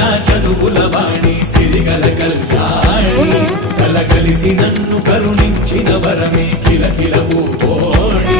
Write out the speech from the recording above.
ఆ చదువుల వాణి సిరిగల కళ్యాణి కలగలిసి నన్ను కరుణించిన వరమే కిలకిల పూకోణి